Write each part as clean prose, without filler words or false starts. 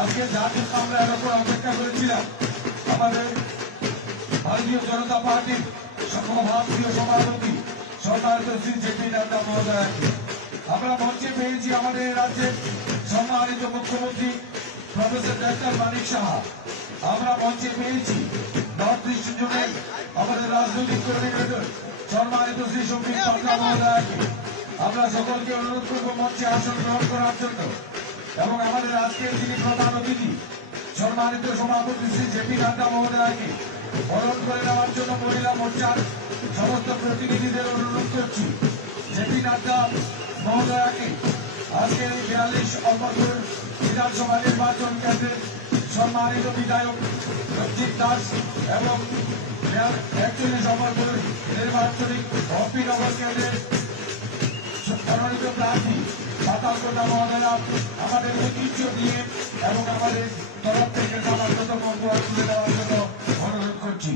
আজকে যার জন্য আমরা এর উপর অপেক্ষা করেছিলাম, আমাদের ভারতীয় জনতা পার্টির সর্বভারতীয় সভাপতি সম্মানিত শ্রী জেপি নাড্ডা মহোদয়কে আমরা মঞ্চে পেয়েছি। আমাদের রাজ্যের সম্মানিত মুখ্যমন্ত্রী প্রফেসর ডাক্তার মানিক সাহা আমরা মঞ্চে পেয়েছি। নর্থ ইস্ট জোনের আমাদের রাজনৈতিক কোঅর্ডিনেটর সম্মানিত শ্রী সম্বিত পাত্রা মহোদয়কে আমরা সকলকে অনুরোধ করব মঞ্চে আসন গ্রহণ করার জন্য। এবং আমাদের আজকের যিনি প্রধান অতিথি সম্মানিত সভাপতি শ্রী জেপি নাড্ডা মহোদয়কে বরণ করে নেওয়ার জন্য মহিলা মোর্চার সমস্ত প্রতিনিধিদের অনুরোধ করছি। জেপি নাড্ডা মহোদয়কে আজকের এই 42 অল্পপুর বিধানসভা নির্বাচন কেন্দ্রের সম্মানিত বিধায়ক রঞ্জিত দাস এবং 41 অল্পপুর নির্বাচনিক অপিনগর কেন্দ্রের মনোনীত প্রার্থী পাতালকন্যা মহোদয়া আমাদের ঐতিহ্য দিয়ে এবং আমাদের তরফ থেকে সমাজগত উপহার তুলে দেওয়ার জন্য অনুরোধ করছি।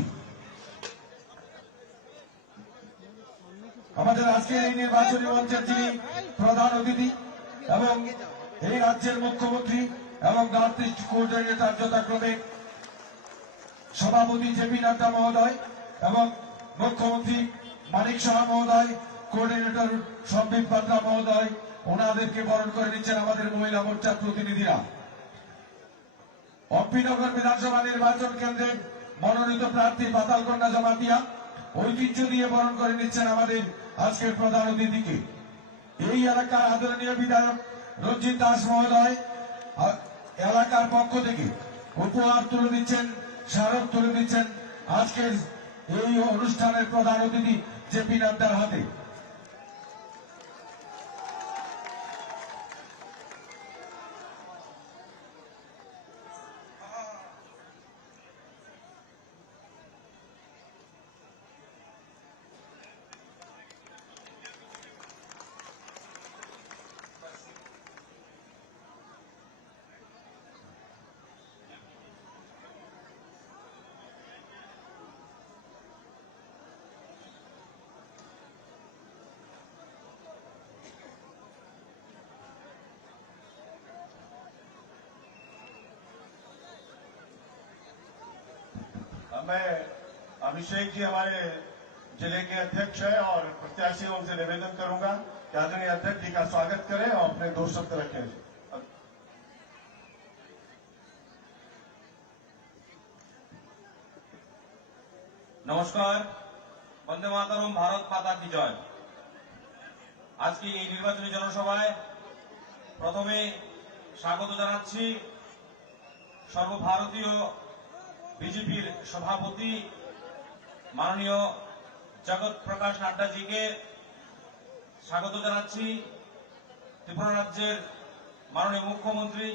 আমাদের আজকের এই নির্বাচনী মঞ্চের যিনি প্রধান অতিথি এবং এই রাজ্যের মুখ্যমন্ত্রী এবং নর্থ ইস্ট কোঅর্ডিনেটর যথাক্রমে সভাপতি জেপি নাড্ডা মহোদয় এবং মুখ্যমন্ত্রী মানিক সাহা মহোদয়, কোঅর্ডিনেটর সম্বিত পাত্রা মহোদয়, ওনাদেরকে বরণ করে নিচ্ছেন আমাদের মহিলা মোর্চার প্রতিনিধিরা। অম্পিনগর বিধানসভা নির্বাচন কেন্দ্রে মনোনীত প্রার্থী পাতালকন্যা জমাতিয়া ঐতিহ্য দিয়ে বরণ করে নিচ্ছেন আমাদের আজকের প্রধান অতিথিকে। এই এলাকার আদরণীয় বিধায়ক রঞ্জিত দাস মহোদয় এলাকার পক্ষ থেকে উপহার তুলে দিচ্ছেন, স্মারক তুলে দিচ্ছেন আজকের এই অনুষ্ঠানের প্রধান অতিথি জেপি নাড্ডার হাতে। मैं अभिषेक जी हमारे जिले के अध्यक्ष है और प्रत्याशियों से निवेदन करूंगा कि आदरणीय अध्यक्ष जी का स्वागत करें और अपने 2 शब्द रखें। नमस्कार, वंदे मातरम, भारत माता की जय। आज की এই নির্বাচনী জনসভায় প্রথমে স্বাগত জানাচ্ছি সর্বভারতীয় বিজেপির সভাপতি মাননীয় জগৎ প্রকাশ নাড্ডা জিকে, স্বাগত জানাচ্ছি ত্রিপুরা রাজ্যের মাননীয় মুখ্যমন্ত্রী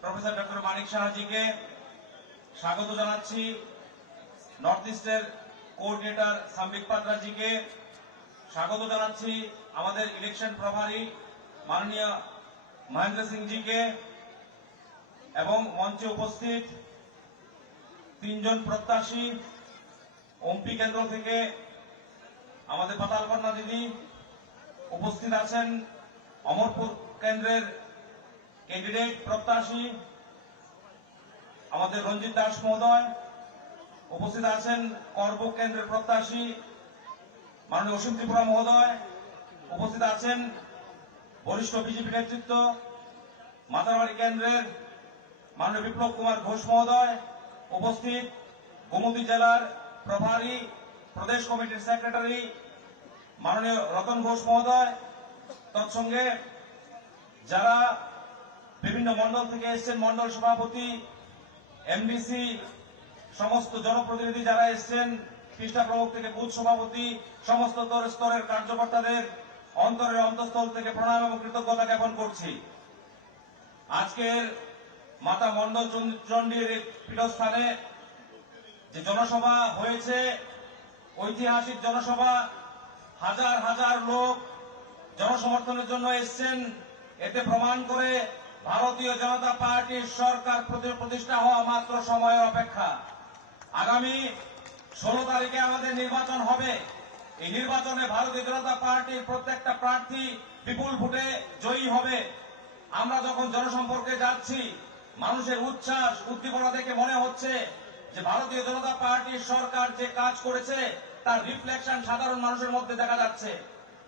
professor doctor Manik Saha GK, স্বাগত জানাচ্ছি নর্থ ইস্টের কোঅর্ডিনেটর সম্বিত পাত্রা জিকে, স্বাগত জানাচ্ছি আমাদের ইলেকশন প্রভারী মাননীয় মহেন্দ্র সিং জিকে এবং মঞ্চে উপস্থিত 3 জন প্রত্যাশী ওমপি কেন্দ্র থেকে আমাদের পাতালকন্যা দিদি উপস্থিত আছেন, অমরপুর কেন্দ্রের ক্যান্ডিডেট প্রত্যাশী আমাদের রঞ্জিত দাস মহোদয় উপস্থিত আছেন, করব কেন্দ্রের প্রত্যাশী মাননীয় অসীম ত্রিপুরা মহোদয় উপস্থিত আছেন, বরিষ্ঠ বিজেপি নেতৃত্ব মাতারবাড়ি কেন্দ্রের মাননীয় বিপ্লব কুমার ঘোষ মহোদয় উপস্থিত, গোমতী জেলার প্রভারী প্রদেশ কমিটির সেক্রেটারি মাননীয় রতন ঘোষ মহোদয়, তৎসঙ্গে যারা বিভিন্ন মন্ডল থেকে এসেছেন, মন্ডল সভাপতি, এমডিসি, সমস্ত জনপ্রতিনিধি যারা এসেছেন, পৃষ্ঠা প্রমুখ থেকে বুথ সভাপতি, সমস্ত স্তরের কার্যকর্তাদের অন্তরের অন্তঃস্থল থেকে প্রণাম এবং কৃতজ্ঞতা জ্ঞাপন করছি। আজকের মাতা মন্ডল চণ্ডীর পীঠস্থানে যে জনসভা হয়েছে, ঐতিহাসিক জনসভা, হাজার হাজার লোক জনসমর্থনের জন্য এসেছেন। এতে প্রমাণ করে ভারতীয় জনতা পার্টির সরকার প্রতিষ্ঠা হওয়া মাত্র সময়ের অপেক্ষা। আগামী 16 তারিখে আমাদের নির্বাচন হবে। এই নির্বাচনে ভারতীয় জনতা পার্টির প্রত্যেকটা প্রার্থী বিপুল ভোটে জয়ী হবে। আমরা যখন জনসম্পর্কে যাচ্ছি, মানুষের উচ্ছ্বাস উদ্দীপনা দেখে মনে হচ্ছে যে ভারতীয় জনতা পার্টির সরকার যে কাজ করেছে তার রিফ্লেকশন সাধারণ মানুষের মধ্যে দেখা যাচ্ছে।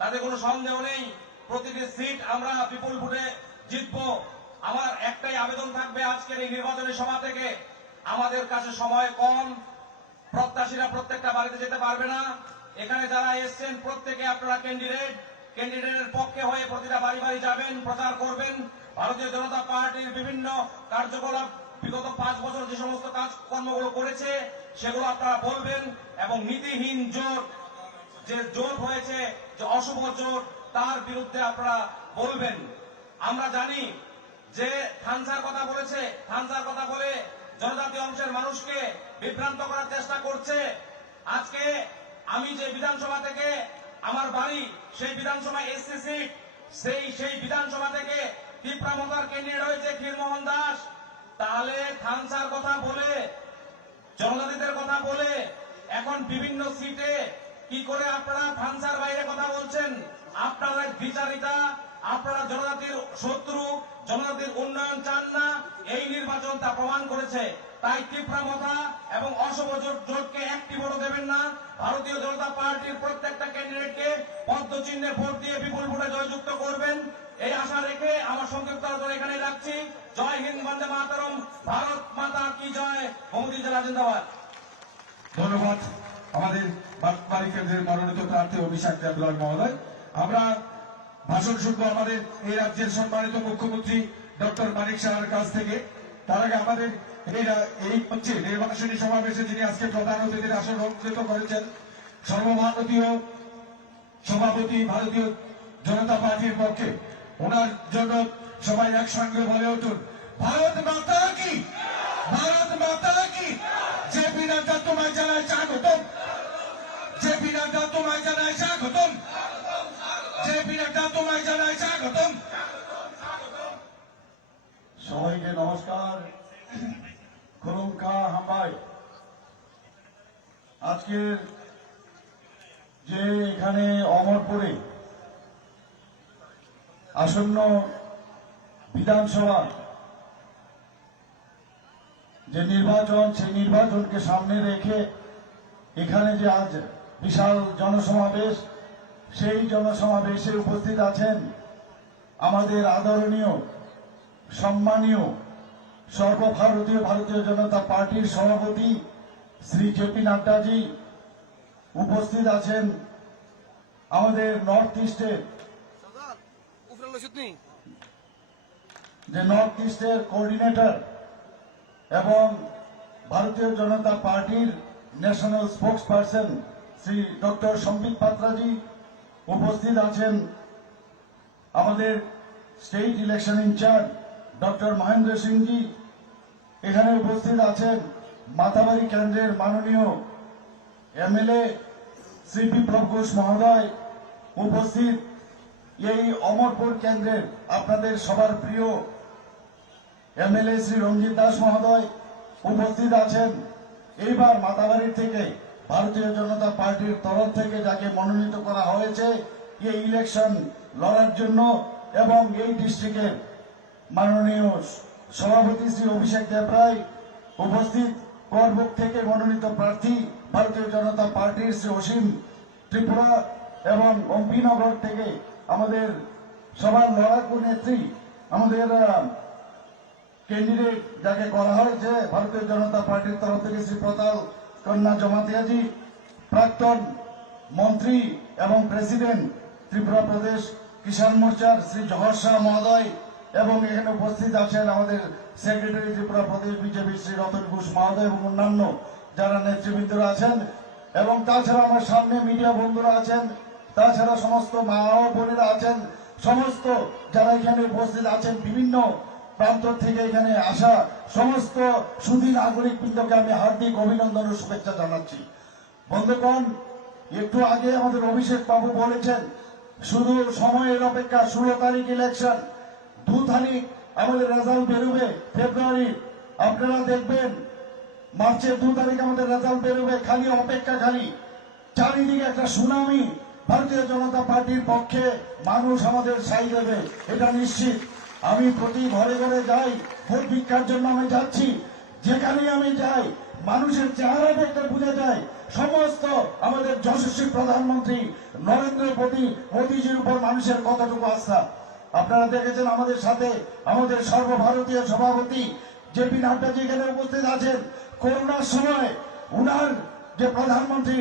তাতে কোনো সন্দেহ নেই, প্রতিটি সিট আমরা বিপুল ভোটে জিতবো। আমার একটাই আবেদন থাকবে আজকের এই নির্বাচনী সভা থেকে, আমাদের কাছে সময় কম, প্রত্যাশীরা প্রত্যেকটা বাড়িতে যেতে পারবে না। এখানে যারা এসছেন প্রত্যেকে আপনারা ক্যান্ডিডেটের পক্ষে হয়ে প্রতিটা বাড়ি বাড়ি যাবেন, প্রচার করবেন। ভারতীয় জনতা পার্টির বিভিন্ন কার্যকলাপ বিগত 5 বছর যে সমস্ত কাজকর্মগুলো করেছে সেগুলো আপনারা বলবেন, এবং নীতিহীন জোট, যে জোট হয়েছে, যে অশুভ জোট, তার বিরুদ্ধে আপনারা বলবেন। আমরা জানি যে থানসার কথা বলেছে, থানসার কথা বলে জনজাতি অংশের মানুষকে বিভ্রান্ত করার চেষ্টা করছে। আজকে আমি যে বিধানসভা থেকে আমার বাড়ি, সেই বিধানসভা এসসি সিট, সেই বিধানসভা থেকে তীব্রামতার ক্যান্ডিডেট হয়েছে ক্ষীরমোহন দাস। তাহলে থানসার কথা বলে, জনজাতিদের কথা বলে এখন বিভিন্ন সিটে কি করে আপনারা থানসার বাইরে কথা বলছেন? আপনারা বিচারিতা, আপনারা জনজাতির শত্রু, জনজাতির উন্নয়ন চান না, এই নির্বাচন তা প্রমাণ করেছে। তাই তীব্রামতা এবং অশুভ জোটকে একটি ভোটও দেবেন না। ভারতীয় জনতা পার্টির প্রত্যেকটা ক্যান্ডিডেটকে পদ্মচিহ্নে ভোট দিয়ে বিপুল ভোটে জয়যুক্ত করবেন, এই আশা রেখে আমার সংক্ষিপ্ত আলোচনা এখানে রাখছি। জয় হিন্দ, বন্দে মাতরম, ভারত মাতা কি জয়, গোমতী জেলা জিন্দাবাদ। ধন্যবাদ আমাদের বাগবাড়ি কেন্দ্রের মনোনীত প্রার্থী অভিষেক দেবলাল মহোদয়। আমরা ভাষণ শুনবো আমাদের এই রাজ্যের সম্মানিত মুখ্যমন্ত্রী ডক্টর মানিক সাহার কাছ থেকে। তার আগে আমাদের এই মঞ্চে নির্বাচনী সমাবেশে যিনি আজকে প্রধান অতিথির আসন অলঙ্কৃত করেছেন, সর্বভারতীয় সভাপতি ভারতীয় জনতা পার্টির পক্ষে, ওনার জন্য সবাই একসঙ্গে বলে উঠুন, ভারত মাতা কি, ভারত মাতা কি। জেপি নাড্ডা তোমায় জানায় স্বাগতম, জেপি নাড্ডা তোমায় জানায় স্বাগতম, জেপি নাড্ডা তোমায় জানায় স্বাগতম। সবাইকে নমস্কার, খুলুমকা হাম্বাই। আজকের যে এখানে অমরপুরে আসন্ন বিধানসভা যে নির্বাচন, সেই নির্বাচনকে সামনে রেখে এখানে যে আজ বিশাল জনসমাবেশ, সেই জনসমাবেশে উপস্থিত আছেন আমাদের আদরণীয় সম্মানীয় সর্বভারতীয় ভারতীয় জনতা পার্টির সভাপতি শ্রী জেপি নাড্ডাজি। উপস্থিত আছেন আমাদের নর্থ ইস্টের কোঅর্ডিনেটর এবং ভারতীয় জনতা পার্টির national spokesperson Shri doctor Sambit Patraji. উপস্থিত আছেন আমাদের state election incharge doctor Mahendra Singhji. এখানে উপস্থিত আছেন মাতাবাড়ি কেন্দ্রের মাননীয় এমএলএ শ্রী বিপ্লব ঘোষ মহোদয়। উপস্থিত এই অমরপুর কেন্দ্রের আপনাদের সবার প্রিয় এমএলএ শ্রী রঞ্জিত দাস মহোদয়। উপস্থিত আছেন এইবার মাতাবাড়ির থেকে ভারতীয় জনতা পার্টির তরফ থেকে যাকে মনোনীত করা হয়েছে এই ইলেকশন লড়ার জন্য, এবং এই ডিস্ট্রিক্টের মাননীয় সভাপতি শ্রী অভিষেক দেবরায়। উপস্থিত করবুক থেকে মনোনীত প্রার্থী ভারতীয় জনতা পার্টির শ্রী অসীম ত্রিপুরা, এবং অম্পিনগর থেকে আমাদের সবার লড়াকু নেত্রী, আমাদের ক্যান্ডিডেট যাকে করা হয়েছে ভারতীয় জনতা পার্টির তরফ থেকে শ্রী প্রতাল কন্যা জমাতিয়াজি, প্রাক্তন মন্ত্রী এবং প্রেসিডেন্ট ত্রিপুরা প্রদেশ কিষাণ মোর্চার শ্রী জহর শাহ মহোদয়, এবং এখানে উপস্থিত আছেন আমাদের সেক্রেটারি ত্রিপুরা প্রদেশ বিজেপি শ্রী রতন ঘোষ মহোদয় এবং অন্যান্য যারা নেতৃবৃন্দরা আছেন, এবং তাছাড়া আমার সামনে মিডিয়া বন্ধুরা আছেন, তাছাড়া সমস্ত মা ও বোনেরা আছেন, সমস্ত যারা এখানে উপস্থিত আছেন, বিভিন্ন প্রান্ত থেকে এখানে আসা সমস্ত সুধী নাগরিক বৃন্দকে আমি হার্দিক অভিনন্দন ও শুভেচ্ছা জানাচ্ছি। বন্ধুগণ, একটু আগে আমাদের অভিষেক বাবু বলেছেন শুধু সময়ের অপেক্ষা, 16 তারিখ ইলেকশন, 2 তারিখ আমাদের রেজাল্ট বেরোবে ফেব্রুয়ারি। আপনারা দেখবেন মার্চের 2 তারিখ আমাদের রেজাল্ট বেরোবে, খালি অপেক্ষা, খালি চারিদিকে একটা সুনামি। ভারতীয় জনতা পার্টির পক্ষে মানুষ আমাদের সাই দেবে, এটা নিশ্চিত। আমি প্রতি ঘরে ঘরে যাই, ভোট ভিক্ষার জন্য আমি যাচ্ছি। যেখানে আমি যাই মানুষের চেহারা দেখতে বোঝা যায় সমস্ত আমাদের যশস্বী প্রধানমন্ত্রী নরেন্দ্র মোদীজির উপর মানুষের কতটুকু আস্থা। আপনারা দেখেছেন আমাদের সাথে আমাদের সর্বভারতীয় সভাপতি জেপি নাড্ডা যেখানে উপস্থিত আছেন। করোনার সময় উনার যে প্রধানমন্ত্রী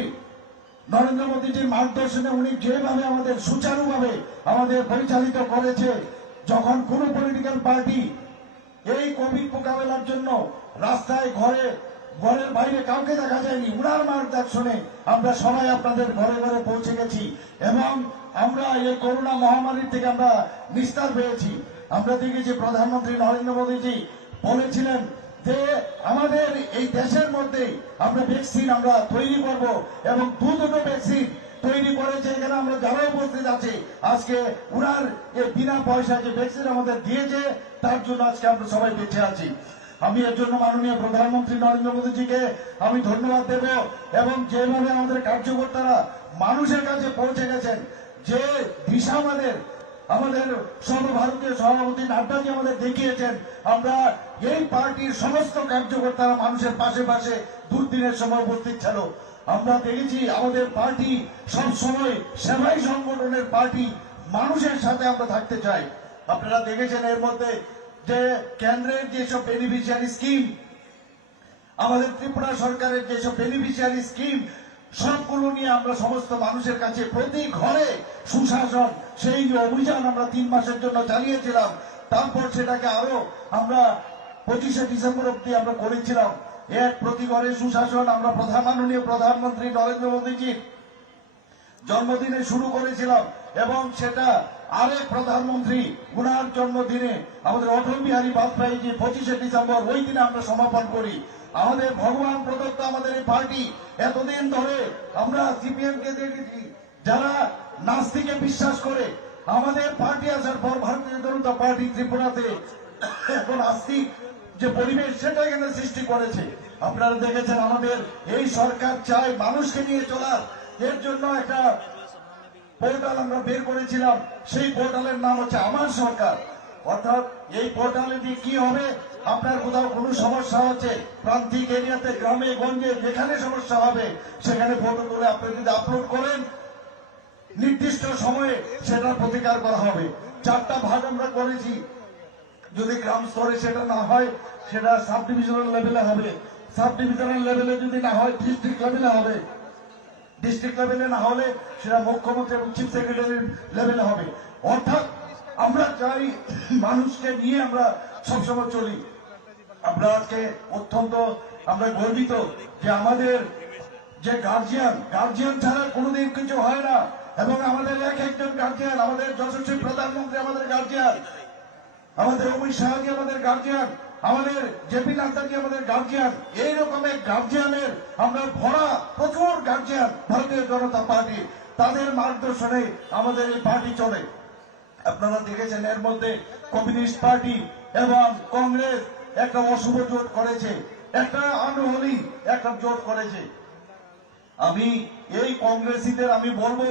নরেন্দ্র মোদীজির মার্গদর্শনে উনি যেভাবে আমাদের সুচারুভাবে আমাদের পরিচালিত করেছে, যখন কোন পলিটিক্যাল পার্টি এই কোভিড মোকাবেলার জন্য রাস্তায় ঘরের বাইরে কাউকে দেখা যায়নি, উনার মার্গদর্শনে আমরা সবাই আপনাদের ঘরে ঘরে পৌঁছে গেছি এবং আমরা এই করোনা মহামারীর থেকে আমরা নিস্তার পেয়েছি। আমরা দেখেছি প্রধানমন্ত্রী নরেন্দ্র মোদীজি বলেছিলেন যে আমাদের এই দেশের মধ্যে আমরা ভ্যাকসিন আমরা তৈরি করব এবং দুটো ভ্যাকসিন তৈরি করেছে। এখানে আমরা যারা উপস্থিত আছে আজকে উনার এই বিনা পয়সা যে ভ্যাকসিন আমাদের দিয়েছে তার জন্য আজকে আমরা সবাই বেঁচে আছি। আমি এর জন্য মাননীয় প্রধানমন্ত্রী নরেন্দ্র মোদীজিকে আমি ধন্যবাদ দেব এবং যেভাবে আমাদের কার্যকর্তারা মানুষের কাছে পৌঁছে গেছেন, যে দিশা আমাদের সর্বভারতীয় সভাপতি নাড্ডাজি আমাদের দেখিয়েছেন, আমরা এই পার্টির সমস্ত কার্যকর্তারা মানুষের পাশে পাশে দুর্দিনের সময় উপস্থিত ছিল। আমরা দেখেছি আমাদের পার্টি সব সময় সেবাই সংগঠনের পার্টি, মানুষের সাথে আমরা থাকতে চাই। আপনারা দেখেছেন এর মধ্যে যে কেন্দ্রের যেসব বেনিফিশিয়ারি স্কিম, আমাদের ত্রিপুরা সরকারের যেসব বেনিফিশিয়ারি স্কিম, সবগুলো নিয়ে আমরা সমস্ত মানুষের কাছে প্রতি ঘরে সুশাসন সেই যে অভিযান আমরা 3 মাসের জন্য চালিয়েছিলাম, তারপর সেটাকে আরো আমরা 25শে ডিসেম্বর অব্দি আমরা করেছিলাম। এক প্রতি ঘরে সুশাসন আমরা মাননীয় প্রধানমন্ত্রী নরেন্দ্র মোদীজির জন্মদিনে শুরু করেছিলাম এবং সেটা আরেক প্রধানমন্ত্রী উনার জন্মদিনে আমাদের অটল বিহারী বাজপেয়ীজি 25শে ডিসেম্বর ওই দিনে আমরা সমাপন করি। আমাদের ভগবান প্রদত্ত আমাদের এই পার্টি এতদিন ধরে আমরা সিপিএম কে দেখেছি যারা নাস্তিকে বিশ্বাস করে, আমাদের পার্টি আসার পর ভারতীয় জনতা পার্টি ত্রিপুরাতে এখন আস্তিক যে পরিবেশ সেটা এখানে সৃষ্টি করেছে। আপনারা দেখেছেন আমাদের এই সরকার চায় মানুষকে নিয়ে চলার, এর জন্য একটা পোর্টাল আমরা বের করেছিলাম, সেই পোর্টালের নাম হচ্ছে আমার সরকার। অর্থাৎ এই পোর্টালে দিয়ে কি হবে, আপনার কোথাও কোনো সমস্যা হচ্ছে প্রান্তিক এরিয়াতে গ্রামে গঞ্জে যেখানে সমস্যা হবে সেখানে ফটো তুলে আপনি যদি আপলোড করেন নির্দিষ্ট সময়ে সেটার প্রতিকার করা হবে। 4টা ভাগ আমরা করেছি, যদি গ্রাম স্তরে সেটা না হয় সেটা সাব ডিভিশনাল লেভেলে হবে, সাব ডিভিশনাল লেভেলে যদি না হয় ডিস্ট্রিক্ট লেভেলে হবে, ডিস্ট্রিক্ট লেভেলে না হলে সেটা মুখ্যমন্ত্রী এবং চিফ সেক্রেটারির লেভেলে হবে। অর্থাৎ আমরা চাই মানুষকে নিয়ে আমরা সবসময় চলি। আমরা আজকে অত্যন্ত আমরা গর্বিত যে আমাদের যে গার্জিয়ান ছাড়া কোনোদিন কিছু হয় না এবং আমাদের একজন গার্জিয়ান, আমাদের যশস্বী প্রধানমন্ত্রী আমাদের গার্জিয়ান, আমাদের অমিত শাহজি আমাদের গার্জিয়ান, আমাদের জেপি নাড্ডাজি আমাদের গার্জিয়ান। এই রকমের গার্জিয়ানের আমরা ভরা প্রচুর গার্জিয়ান ভারতীয় জনতা পার্টি, তাদের মার্গদর্শনে আমাদের এই পার্টি চলে। আপনারা দেখেছেন এর মধ্যে কমিউনিস্ট পার্টি এবং কংগ্রেস একটা অশুভ জোট করেছে, একটা আনহলি একটা জোট করেছে। আমি এই কংগ্রেসীদের আমি বলবো,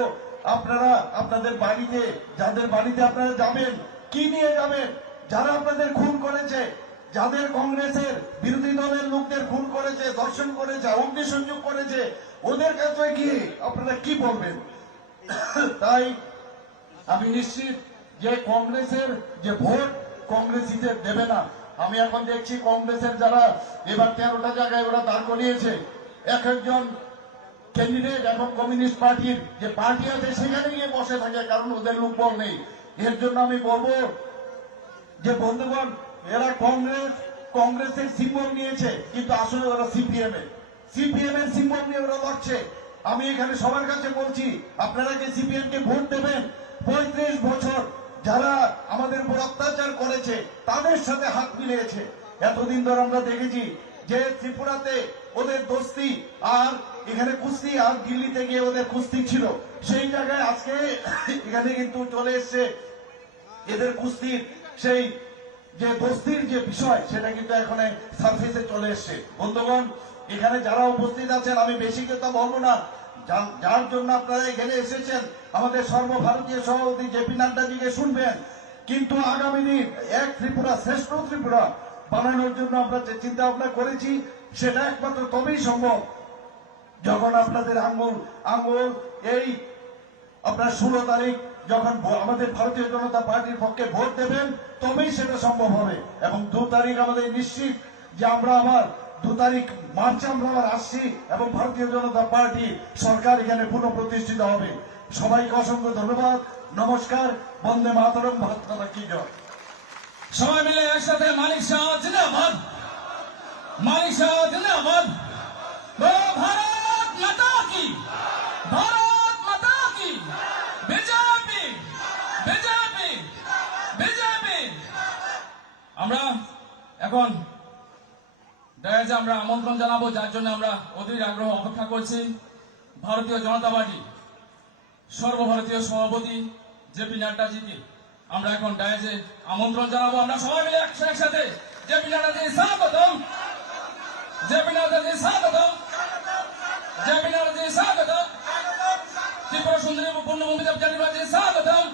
আপনারা আপনাদের বাড়িতে যাদের বাড়িতে আপনারা যাবেন কি নিয়ে যাবেন, যারা আপনাদের খুন করেছে, যাদের কংগ্রেসের বিরোধী দলের লোকদের খুন করেছে, ধর্ষণ করেছে, অগ্নিসংযোগ করেছে, ওদের কাছে গিয়ে আপনারা কি বলবেন? তাই আমি নিশ্চিত যে কংগ্রেসের যে ভোট কংগ্রেসীদের দেবে না। আমি এখন দেখছি কংগ্রেসের যারা এবার 13টা জায়গায় ওরা দাঁড় করিয়েছে এক একজন ক্যান্ডিডেট এবং কমিউনিস্ট পার্টির যে পার্টি আছে সেখানে গিয়ে বসে থাকে, কারণ ওদের লোকবল নেই। এর জন্য আমি বলবো যে বন্ধুগণ, এরা কংগ্রেসের সিম্বল নিয়েছে কিন্তু আসলে ওরা সিপিএম এর সিম্বল নিয়ে ওরা লড়ছে। আমি এখানে সবার কাছে বলছি, আপনারা যে সিপিএম কে ভোট দেবেন, 35 বছর যারা আমাদের উপর অত্যাচার করেছে তাদের সাথে হাত মিলিয়েছে। এতদিন ধরে আমরা দেখেছি যে ত্রিপুরাতে ওদের দোস্তি আর এখানে কুস্তি, আর দিল্লিতে গিয়ে ওদের কুস্তি ছিল, সেই জায়গায় আজকে এখানে কিন্তু চলে এসছে এদের কুস্তির সেই যে দোস্তির যে বিষয় সেটা কিন্তু এখন সার্ফেসে চলে এসছে। বন্ধুগণ, এখানে যারা উপস্থিত আছেন আমি বেশি কথা বলবো না, যার জন্য আপনারা এখানে এসেছেন আমাদের সর্বভারতীয় সভাপতি জেপি নাড্ডাজিকে শুনবেন। কিন্তু আগামী দিন এক ত্রিপুরা শ্রেষ্ঠ ত্রিপুরা বানানোর জন্য আমরা যে চিন্তা ভাবনা করেছি সেটা একমাত্র তবেই সম্ভব যখন আপনাদের আঙ্গুল এই আপনার 16 তারিখ যখন আমাদের ভারতীয় জনতা পার্টির পক্ষে ভোট দেবেন তবেই সেটা সম্ভব হবে। এবং 2 তারিখ আমাদের নিশ্চিত যে আমরা আবার 2 তারিখ মার্চে আমরা আবার আসছি এবং ভারতীয় জনতা পার্টি সরকার এখানে পুনঃপ্রতিষ্ঠিত হবে। সবাইকে অসংখ্য ধন্যবাদ, নমস্কার, বন্দে মাতরম, ভারত মাতা কি জয়। সবাই মিলে একসাথে মানিক শাহ জিন্দাবাদ, মানিক শাহ জিন্দাবাদ, ভারত মাতা কি, ভারত মাতা কি, বিজেপি বিজেপি বিজেপি। আমরা এখন ডায়াজে আমরা আমন্ত্রণ জানাবো, যার জন্য আমরা অধীর আগ্রহ অপেক্ষা করছি। ভারতীয় জনতা পার্টি সর্বভারতীয় সভাপতি জেপি নাড্ডাজিকে আমরা এখন ডায়াজে আমন্ত্রণ জানাবো। আমরা সবাই মিলে একসাথে জেপি নাড্ডাজি স্বাগতম, জেপি নাড্ডাজি স্বাগতম, জেপি নাড্ডাজি স্বাগতম, ত্রিপুরা সুন্দরী পূর্ণভূমি দেবজাতি স্বাগতম।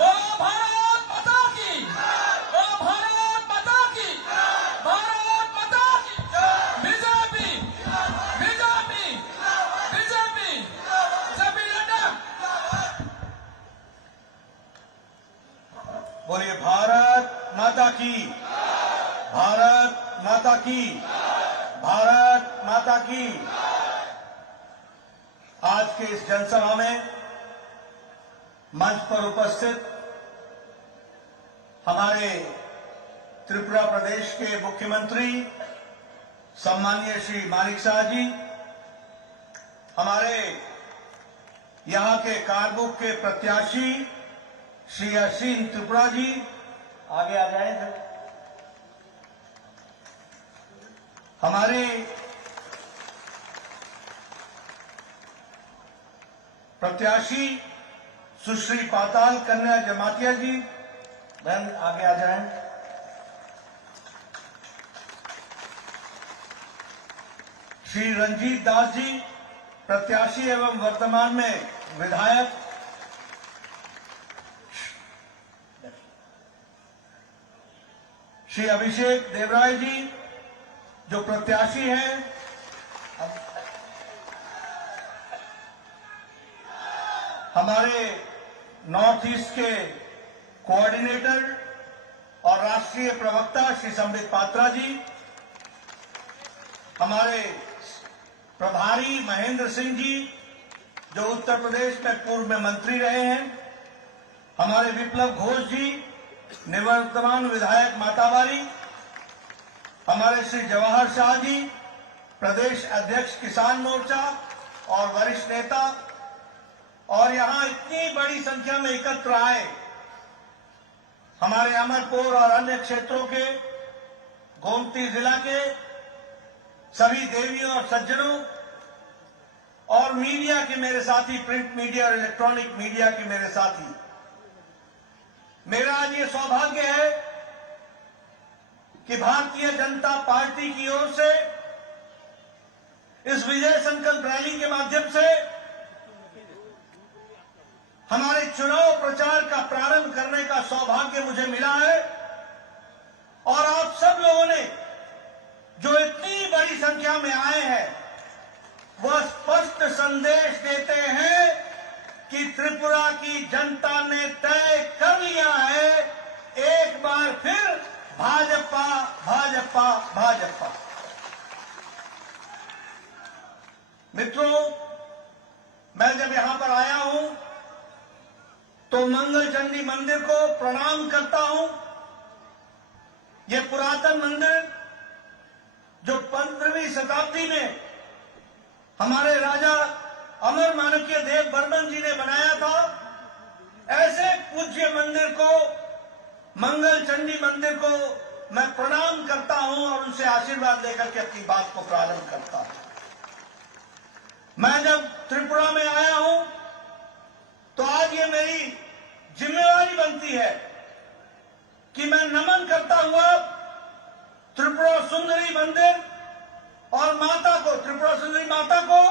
বলো ভারত মাতা কি, বলো ভারত মাতা কি, ভারত মাতা কি, BJP BJP BJP, JP Nadda. बोलिए भारत माता की, भारत माता की, भारत माता की। आज के इस जनसभा में मंच पर उपस्थित हमारे त्रिपुरा प्रदेश के मुख्यमंत्री सम्माननीय श्री मानिक शाह जी, हमारे यहां के कारबुक के प्रत्याशी श्री असीम त्रिपुरा जी, आगे आ जाए सर। हमारे प्रत्याशी सुश्री पाताल कन्या जमातिया जी, बहन आगे आ जाएं। श्री रंजीत दास जी, प्रत्याशी एवं वर्तमान में विधायक। श्री अभिषेक देवराय जी जो प्रत्याशी हैं। हमारे नॉर्थ ईस्ट के कोऑर्डिनेटर और राष्ट्रीय प्रवक्ता श्री संबित पात्रा जी, हमारे प्रभारी महेंद्र सिंह जी जो उत्तर प्रदेश में पूर्व में मंत्री रहे हैं, हमारे विप्लव घोष जी निवर्तमान विधायक माताबारी, हमारे श्री जवाहर शाह जी प्रदेश अध्यक्ष किसान मोर्चा और वरिष्ठ नेता, और यहां इतनी बड़ी संख्या में एकत्र आए हमारे अमरपुर और अन्य क्षेत्रों के, गोमती जिला के सभी देवियों और सज्जनों और मीडिया के मेरे साथी, प्रिंट मीडिया और इलेक्ट्रॉनिक मीडिया के मेरे साथी, मेरा आज ये सौभाग्य है कि भारतीय जनता पार्टी की ओर से इस विजय संकल्प रैली के माध्यम से हमारे चुनाव प्रचार का प्रारंभ करने का सौभाग्य मुझे मिला है। और आप सब लोगों ने जो इतनी बड़ी संख्या में आए हैं वह स्पष्ट संदेश देते हैं कि त्रिपुरा की जनता ने तय कर लिया है, एक बार फिर भाजपा भाजपा भाजपा। मित्रों, मैं जब यहां पर आया हूं तो मंगल चंडी मंदिर को प्रणाम करता हूं। यह पुरातन मंदिर जो 15वीं शताब्दी में हमारे राजा अमर माणक्य देव बर्मन जी ने बनाया था, ऐसे पूज्य मंदिर को, मंगल चंडी मंदिर को मैं प्रणाम करता हूं और उनसे आशीर्वाद लेकर के अपनी बात को प्रारंभ करता हूं। मैं जब त्रिपुरा में आया हूं तो आज ये मेरी जिम्मेवारी बनती है कि मैं नमन करता हुआ त्रिपुरा सुंदरी मंदिर और माता को, त्रिपुरा सुंदरी माता को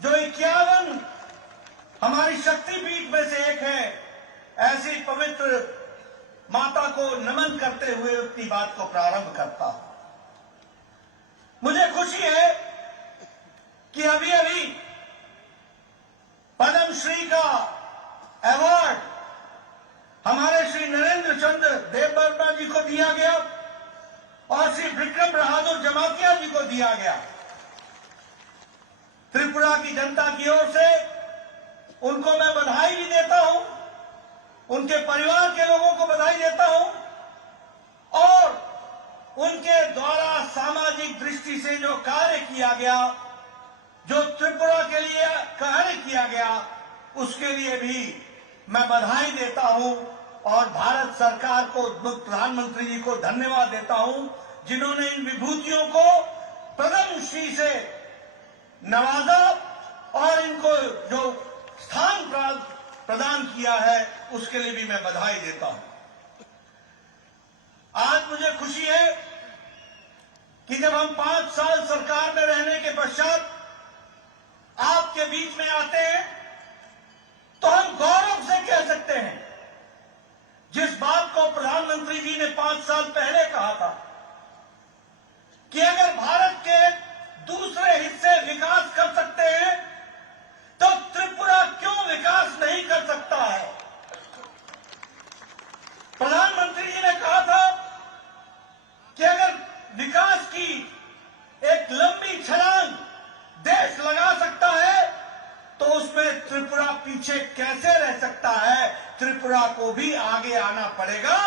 जो 51 हमारी शक्तिपीठ में से एक है, ऐसी पवित्र धरत्र माता को नमन करते हुए अपनी बात को प्रारंभ करता हूं। मुझे खुशी है कि अभी अभी पद्म श्री का अवार्ड हमारे श्री नरेंद्र चंद्र देववर्मा जी को दिया गया और श्री विक्रम बहादुर जमातिया जी को दिया गया। त्रिपुरा की जनता की ओर से उनको मैं बधाई भी देता हूं, उनके परिवार के लोगों को बधाई देता हूं और उनके द्वारा सामाजिक दृष्टि से जो कार्य किया गया, जो त्रिपुरा के लिए कार्य किया गया, उसके लिए भी मैं बधाई देता हूं और भारत सरकार को, प्रधानमंत्री जी को धन्यवाद देता हूं, जिन्होंने इन विभूतियों को पद्म श्री से नवाजा और इनको जो स्थान प्रदान किया है, उसके लिए भी मैं बधाई देता हूं। आज मुझे खुशी है कि जब हम 5 साल सरकार में रहने के पश्चात आपके बीच में आते हैं तो हम गौरव से कह सकते हैं, जिस बात को प्रधानमंत्री जी ने 5 साल पहले कहा था कि अगर भारत के दूसरे हिस्से विकास कर सकते हैं तो त्रिपुरा क्यों विकास नहीं कर सकता है। प्रधानमंत्री जी ने कहा था कि अगर विकास की एक लंबी छलांग देश लगा सकता है तो उसमें त्रिपुरा पीछे कैसे रह सकता है। त्रिपुरा को भी आगे आना पड़ेगा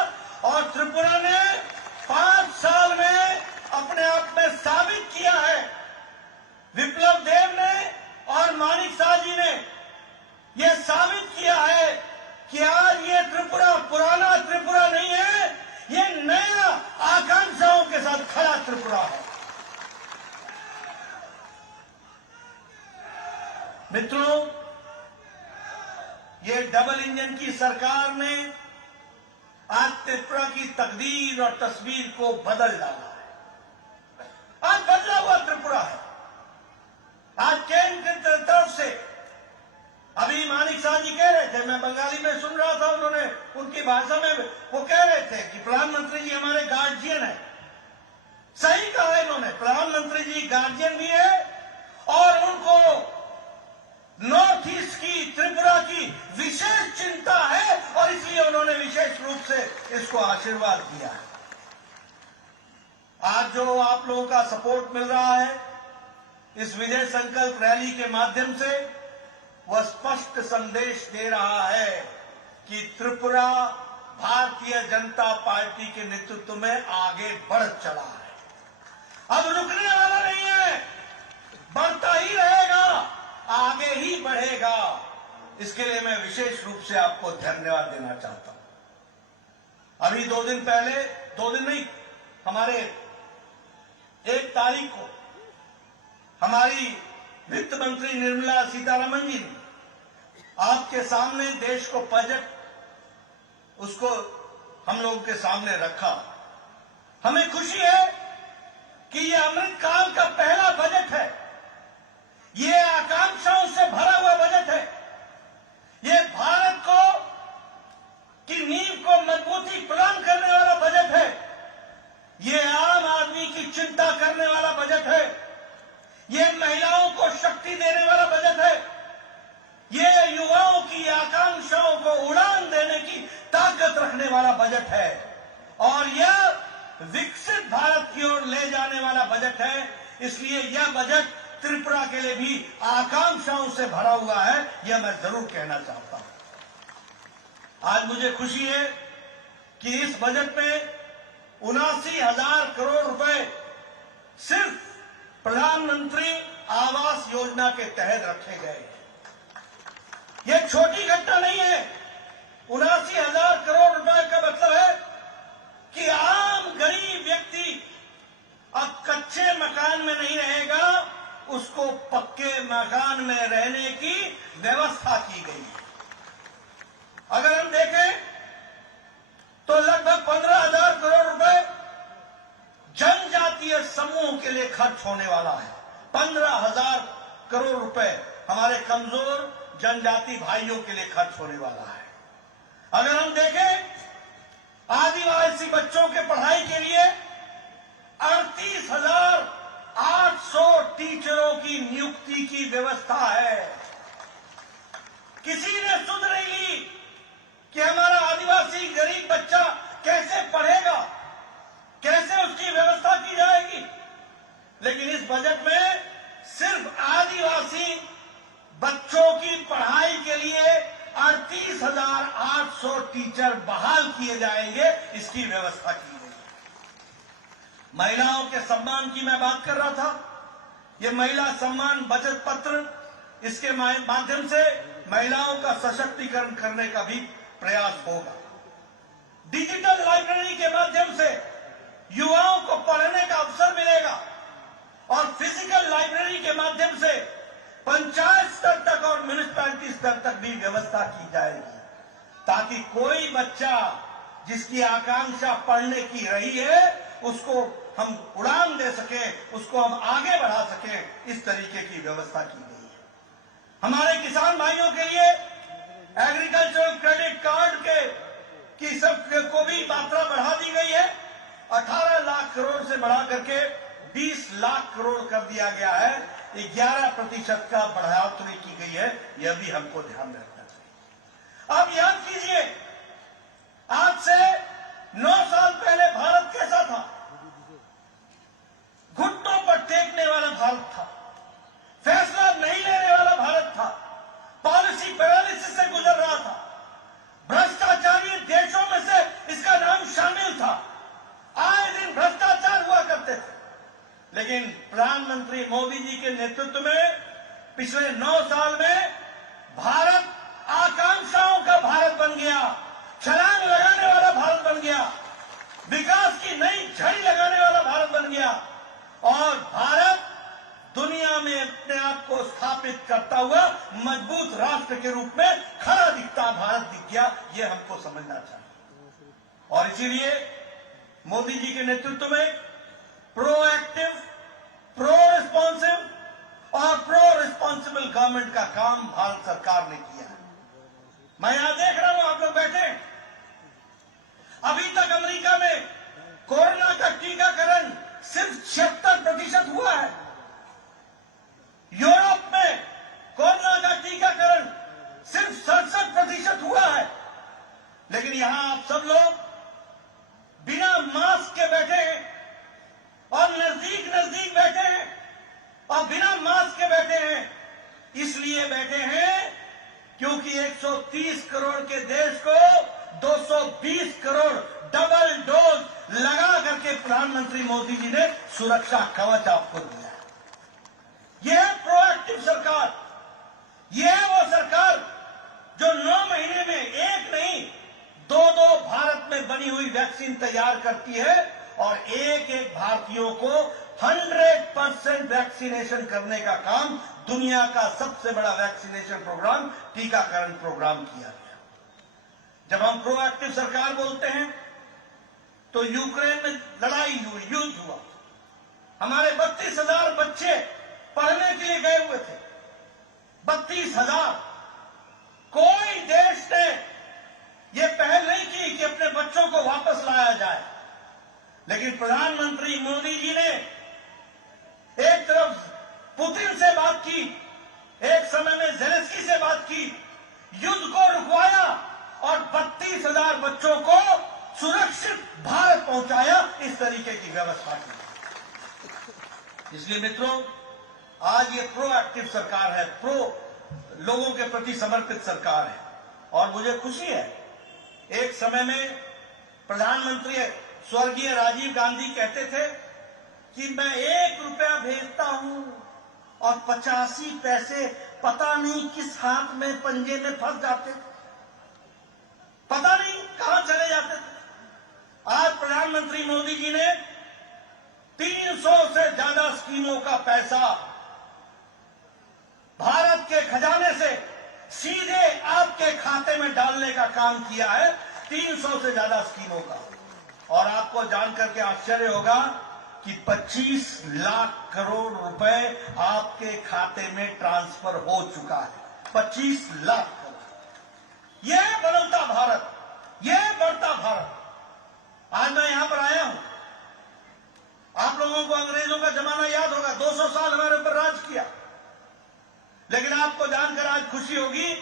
और त्रिपुरा ने 5 साल में अपने आप में साबित किया है। विप्लव देव ने और मानिक शाह जी ने यह साबित किया है कि आज ये त्रिपुरा पुराना त्रिपुरा नहीं है, ये नया आकांक्षाओं के साथ खड़ा त्रिपुरा है। मित्रों, ये डबल इंजन की सरकार ने आज त्रिपुरा की तकदीर और तस्वीर को बदल डाला है। आज बदला हुआ त्रिपुरा है। आज केंद्र की तरफ से, अभी मानिक शाह जी कह रहे थे, मैं बंगाली में सुन रहा था, उन्होंने उनकी भाषा में वो कह रहे थे कि प्रधानमंत्री जी हमारे गार्जियन है। सही कहा है इन्होंने, प्रधानमंत्री जी गार्जियन भी है और उनको नॉर्थ ईस्ट की, त्रिपुरा की विशेष चिंता है और इसलिए उन्होंने विशेष रूप से इसको आशीर्वाद दिया है। आज जो आप लोगों का सपोर्ट मिल रहा है इस विजय संकल्प रैली के माध्यम से, वह स्पष्ट संदेश दे रहा है कि त्रिपुरा भारतीय जनता पार्टी के नेतृत्व में आगे बढ़ चला है। अब रुकने वाला नहीं है, बढ़ता ही रहेगा, आगे ही बढ़ेगा। इसके लिए मैं विशेष रूप से आपको धन्यवाद देना चाहता हूं। अभी 2 दिन पहले, 2 दिन नहीं, हमारे 1 तारीख को हमारी वित्त मंत्री निर्मला सीतारमण जी ने आपके सामने देश को बजट उसको हम लोगों के सामने रखा। हमें खुशी है कि यह अमृतकाल का पहला बजट है। ये आकांक्षाओं से भरा हुआ बजट है। ये भारत को की नींव को मजबूती प्रदान करने वाला बजट है। ये आम आदमी की चिंता करने वाला बजट है। ये महिलाओं को शक्ति देने वाला बजट है। ये युवाओं की आकांक्षाओं को उड़ान देने की ताकत रखने वाला बजट है और यह विकसित भारत की ओर ले जाने वाला बजट है। इसलिए यह बजट त्रिपुरा के लिए भी आकांक्षाओं से भरा हुआ है, यह मैं जरूर कहना चाहता हूं। आज मुझे खुशी है कि इस बजट में 79,000 करोड़ रुपए सिर्फ प्रधानमंत्री आवास योजना के तहत रखे गए हैं। यह छोटी घटना नहीं है। 79,000 करोड़ रुपए का मतलब है कि आम गरीब व्यक्ति अब कच्चे मकान में नहीं रहेगा, उसको पक्के मकान में रहने की व्यवस्था की गई है। अगर हम देखें तो लगभग 15,000 करोड़ रुपए जनजातीय समूह के लिए खर्च होने वाला है। 15,000 करोड़ रुपए हमारे कमजोर जनजाति भाइयों के लिए खर्च होने वाला है। अगर हम देखें आदिवासी बच्चों के पढ़ाई के लिए 38,800 टीचरों की नियुक्ति की व्यवस्था है। किसी ने सुध नहीं ली कि हमारा आदिवासी गरीब बच्चा कैसे पढ़ेगा, कैसे उसकी व्यवस्था की जाएगी। लेकिन इस बजट में सिर्फ आदिवासी बच्चों की पढ़ाई के लिए 38,800 टीचर बहाल किए जाएंगे, इसकी व्यवस्था की गई। महिलाओं के सम्मान की मैं बात कर रहा था। ये महिला सम्मान बचत पत्र, इसके माध्यम से महिलाओं का सशक्तिकरण करने का भी प्रयास होगा। डिजिटल लाइब्रेरी के माध्यम से युवाओं को पढ़ने का अवसर मिलेगा और फिजिकल लाइब्रेरी के माध्यम से पंचायत स्तर तक और म्युनिसिपैलिटी स्तर तक भी व्यवस्था की जाएगी, ताकि कोई बच्चा जिसकी आकांक्षा पढ़ने की रही है उसको हम उड़ान दे सके, उसको हम आगे बढ़ा सके, इस तरीके की व्यवस्था की गई है। हमारे किसान भाइयों के लिए एग्रीकल्चरल क्रेडिट कार्ड की सब को भी मात्रा बढ़ा दी गई है। 18 लाख करोड़ से बढ़ा करके 20 लाख करोड़ कर दिया गया है। 11% का बढ़ोतरी की गई है, यह भी हमको ध्यान रखना चाहिए। अब याद कीजिए, आज से 9 साल पहले भारत कैसा था? घुटनों पर टेकने वाला भारत था, फैसला नहीं लेने वाला भारत था, पॉलिसी पैरालिसिस से गुजर रहा था, भ्रष्टाचारी देशों में से इसका नाम शामिल था, आए दिन भ्रष्टाचार हुआ करते थे। लेकिन प्रधानमंत्री मोदी जी के नेतृत्व में पिछले 9 साल में भारत आकांक्षाओं का भारत बन गया, छलांग लगाने वाला भारत बन गया, विकास की नई झड़ी लगाने वाला भारत बन गया और भारत दुनिया में अपने आप को स्थापित करता हुआ मजबूत राष्ट्र के रूप में खड़ा दिखता भारत दिख गया। यह हमको समझना चाहिए और इसीलिए मोदी जी के नेतृत्व में प्रोएक्टिव, प्रो रिस्पॉन्सिव और प्रो रिस्पॉन्सिबल गवर्नमेंट का काम भारत सरकार ने किया है। मैं यहां देख रहा हूं, आप लोग बैठे हैं। अभी तक अमेरिका में कोरोना का टीकाकरण सिर्फ 76% हुआ है। यूरोप में कोरोना का टीकाकरण सिर्फ 67% हुआ है। लेकिन यहां आप सब लोग बिना मास्क के बैठे हैं और नजदीक नजदीक बैठे हैं और बिना मास्क के बैठे हैं। इसलिए बैठे हैं क्योंकि 130 करोड़ के देश को 220 करोड़ डबल डोज लगा करके प्रधानमंत्री मोदी जी ने सुरक्षा कवच आपको दिया है। यह है प्रोएक्टिव सरकार। यह है वो सरकार जो 9 महीने में एक नहीं 2-2 भारत में बनी हुई वैक्सीन तैयार करती है और एक भारतीयों को 100% वैक्सीनेशन करने का काम, दुनिया का सबसे बड़ा वैक्सीनेशन प्रोग्राम, टीकाकरण प्रोग्राम किया गया। जब हम प्रोएक्टिव सरकार बोलते हैं तो यूक्रेन में लड़ाई हुई, युद्ध हुआ, हमारे 32,000 बच्चे पढ़ने के लिए गए हुए थे। 32,000। कोई देश ने यह पहल नहीं की कि अपने बच्चों को वापस लाया जाए। लेकिन प्रधानमंत्री मोदी जी ने एक तरफ पुतिन से बात की, एक समय में ज़ेलेंस्की से बात की, युद्ध को रुकवाया और 32,000 बच्चों को सुरक्षित भारत पहुंचाया। इस तरीके की व्यवस्था की। इसलिए मित्रों, आज ये प्रोएक्टिव सरकार है, लोगों के प्रति समर्पित सरकार है और मुझे खुशी है। एक समय में प्रधानमंत्री स्वर्गीय राजीव गांधी कहते थे कि मैं 1 रुपया भेजता हूं और 85 पैसे पता नहीं किस हाथ में पंजे में फंस जाते थे, पता नहीं कहां चले जाते थे। आज प्रधानमंत्री मोदी जी ने 300 से ज्यादा स्कीमों का पैसा भारत के खजाने से सीधे आपके खाते में डालने का काम किया है। 300 से ज्यादा स्कीमों का। और आपको जानकर के आश्चर्य होगा कि 25 लाख करोड़ रुपए आपके खाते में ट्रांसफर हो चुका है। 25 लाख करोड़। यह बदलता भारत। ये बढ़ता भारत। आज मैं यहां पर आया हूं, आप लोगों को अंग्रेजों का जमाना याद होगा, 200 साल हमारे ऊपर राज किया, लेकिन आपको जानकर आज खुशी होगी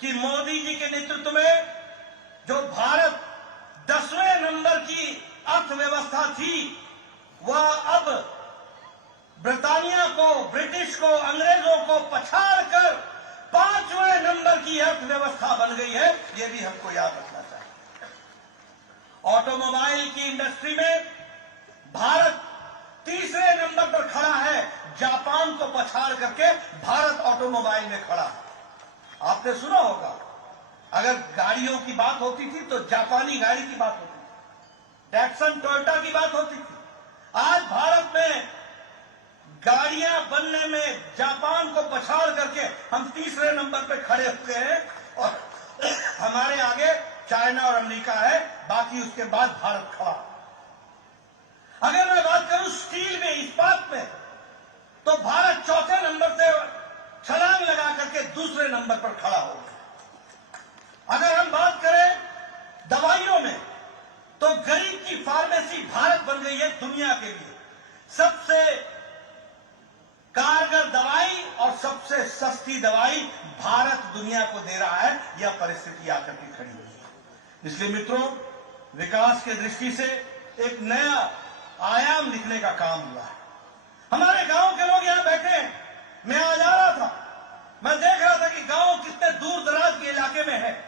कि मोदी जी के नेतृत्व में जो भारत 10वें नंबर की अर्थव्यवस्था थी, वह अब ब्रिटानिया को, ब्रिटिश को, अंग्रेजों को पछाड़ कर 5वें नंबर की अर्थव्यवस्था बन गई है। यह भी हमको याद रखना चाहिए। ऑटोमोबाइल की इंडस्ट्री में भारत तीसरे नंबर पर खड़ा है, जापान को पछाड़ करके भारत ऑटोमोबाइल में खड़ा है। आपने सुना होगा, अगर गाड़ियों की बात होती थी तो जापानी गाड़ी की बात होती थी, टैक्सन टोयोटा की बात होती थी। आज भारत में गाड़ियां बनने में जापान को पछाड़ करके हम तीसरे नंबर पर खड़े हुए हैं और हमारे आगे चाइना और अमेरिका है, बाकी उसके बाद भारत खड़ा। अगर मैं बात करूं स्टील में, इस्पात में, तो भारत चौथे नंबर से छलांग लगा करके दूसरे नंबर पर खड़ा हो गया। अगर हम बात करें दवाइयों में, तो गरीब की फार्मेसी भारत बन गई है दुनिया के लिए सबसे कारगर दवाई और सबसे सस्ती दवाई भारत दुनिया को दे रहा है। यह परिस्थिति आकर के खड़ी हुई है। इसलिए मित्रों, विकास की दृष्टि से एक नया आयाम लिखने का काम हुआ है। हमारे गांव के लोग यहां बैठे हैं। मैं आज आ रहा था, मैं देख रहा था कि गांव कितने दूर दराज के इलाके में है,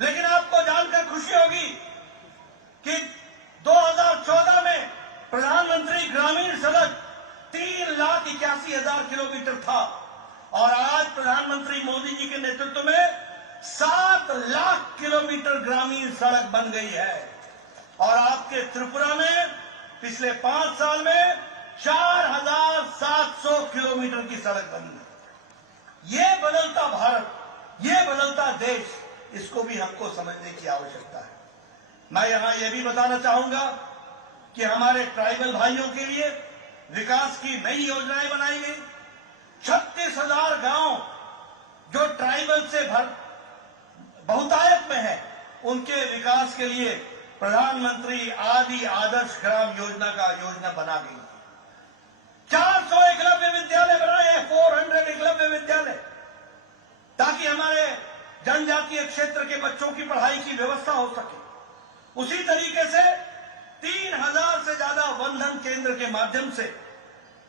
लेकिन आपको जानकर खुशी होगी कि 2014 में प्रधानमंत्री ग्रामीण सड़क 3,81,000 किलोमीटर था और आज प्रधानमंत्री मोदी जी के नेतृत्व में 7 लाख किलोमीटर ग्रामीण सड़क बन गई है। और आपके त्रिपुरा में पिछले 5 साल में 4,700 किलोमीटर की सड़क बनी है। ये बदलता भारत, ये बदलता देश, इसको भी हमको समझने की आवश्यकता है। मैं यहां यह भी बताना चाहूंगा कि हमारे ट्राइबल भाइयों के लिए विकास की नई योजनाएं बनाई गई। 36,000 गांव जो ट्राइबल से बहुतायत में है, उनके विकास के लिए प्रधानमंत्री आदि आदर्श ग्राम योजना का योजना बना गई। 400 एकलव्य विद्यालय बनाए हैं, 400 एकलव्य विद्यालय, ताकि हमारे जनजातीय क्षेत्र के बच्चों की पढ़ाई की व्यवस्था हो सके। उसी तरीके से 3,000 से ज्यादा वंदन केंद्र के माध्यम से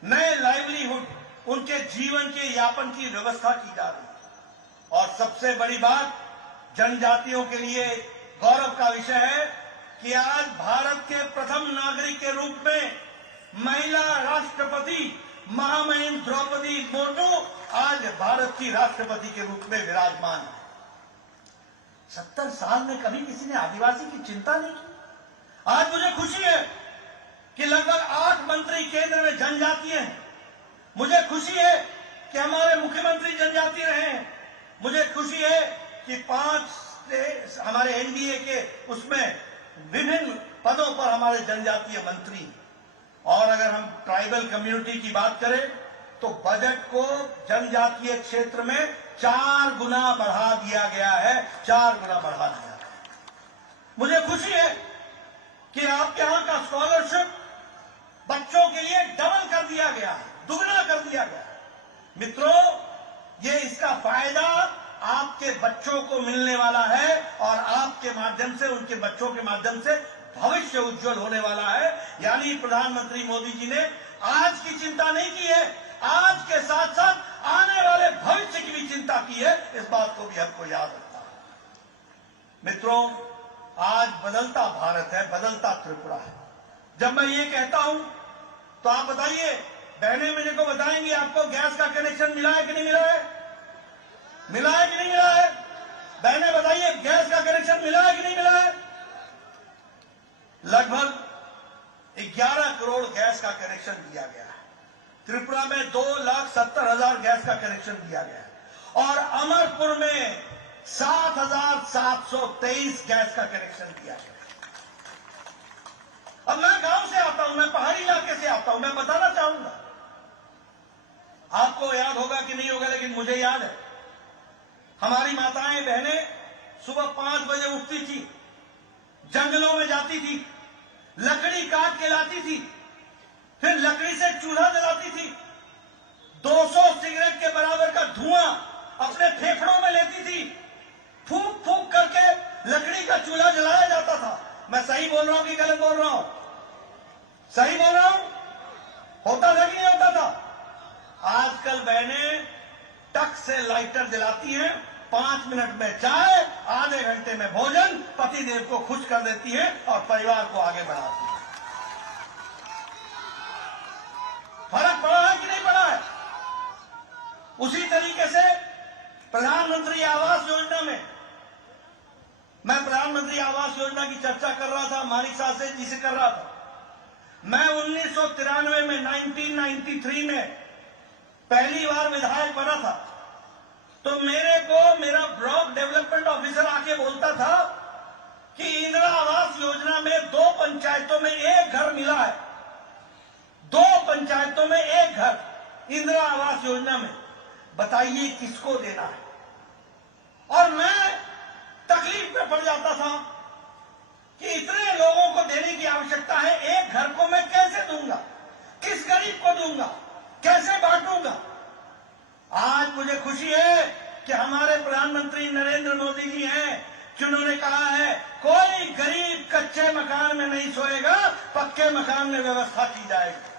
नए लाइवलीहुड, उनके जीवन के यापन की व्यवस्था की जा रही है। और सबसे बड़ी बात, जनजातियों के लिए गौरव का विषय है कि आज भारत के प्रथम नागरिक के रूप में महिला राष्ट्रपति महामहिम द्रौपदी मुर्मू आज भारत की राष्ट्रपति के रूप में विराजमान है। 70 साल में कभी किसी ने आदिवासी की चिंता नहीं की। आज मुझे खुशी है कि लगभग 8 मंत्री केंद्र में जनजातीय हैं। मुझे खुशी है कि हमारे मुख्यमंत्री जनजातीय रहे हैं। मुझे खुशी है कि 5 हमारे एनडीए के उसमें विभिन्न पदों पर हमारे जनजातीय मंत्री। और अगर हम ट्राइबल कम्युनिटी की बात करें तो बजट को जनजातीय क्षेत्र में 4 गुना बढ़ा दिया गया है, 4 गुना बढ़ा दिया है। मुझे खुशी है कि आपके यहां का स्कॉलरशिप बच्चों के लिए डबल कर दिया गया है, दुगना कर दिया गया है। मित्रों, ये इसका फायदा आपके बच्चों को मिलने वाला है और आपके माध्यम से, उनके बच्चों के माध्यम से भविष्य उज्जवल होने वाला है। यानी प्रधानमंत्री मोदी जी ने आज की चिंता नहीं की है, आज के साथ साथ आने वाले भविष्य की भी चिंता की है। इस बात को भी हमको याद रखना है। मित्रों, आज बदलता भारत है, बदलता त्रिपुरा है। जब मैं ये कहता हूं तो आप बताइए, बहनें मेरे को बताएंगी, आपको गैस का कनेक्शन मिला है कि नहीं मिला है? मिला है कि नहीं मिला है? बहनें बताइए, गैस का कनेक्शन मिला है कि नहीं मिला है? लगभग 11 करोड़ गैस का कनेक्शन दिया गया है। त्रिपुरा में 2,70,000 गैस का कनेक्शन दिया गया है और अमरपुर में 7,723 गैस का कनेक्शन दिया गया है। अब मैं गांव से आता हूं, मैं पहाड़ी इलाके से आता हूं, मैं बताना चाहूंगा, आपको याद होगा कि नहीं होगा, लेकिन मुझे याद है, हमारी माताएं बहनें सुबह 5 बजे उठती थी, जंगलों में जाती थी, लकड़ी काट के लाती थी, फिर लकड़ी से चूल्हा जलाती थी, 200 सिगरेट के बराबर का धुआं अपने फेफड़ों में लेती थी, फूंक फूंक करके लकड़ी का चूल्हा जलाया जाता था। मैं सही बोल रहा हूं कि गलत बोल रहा हूं? सही बोल रहा हूं? होता था कि नहीं होता था? आजकल बहनें टक से लाइटर जलाती हैं, 5 मिनट में चाय, आधे घंटे में भोजन, पतिदेव को खुश कर देती है और परिवार को आगे बढ़ाती है। फर्क पड़ा है कि नहीं पड़ा है? उसी तरीके से प्रधानमंत्री आवास योजना में, मैं प्रधानमंत्री आवास योजना की चर्चा कर रहा था, मानिक साहब से जी से कर रहा था। मैं 1993 में 1993 में पहली बार विधायक बना था, तो मेरे को मेरा ब्लॉक डेवलपमेंट ऑफिसर आके बोलता था कि इंदिरा आवास योजना में 2 पंचायतों में 1 घर मिला है, 2 पंचायतों में 1 घर इंदिरा आवास योजना में, बताइए किसको देना है? और मैं तकलीफ में पड़ जाता था कि इतने लोगों को देने की आवश्यकता है, 1 घर को मैं कैसे दूंगा, किस गरीब को दूंगा, कैसे बांटूंगा? आज मुझे खुशी है कि हमारे प्रधानमंत्री नरेंद्र मोदी जी हैं, जिन्होंने कहा है कोई गरीब कच्चे मकान में नहीं सोएगा, पक्के मकान में व्यवस्था की जाएगी।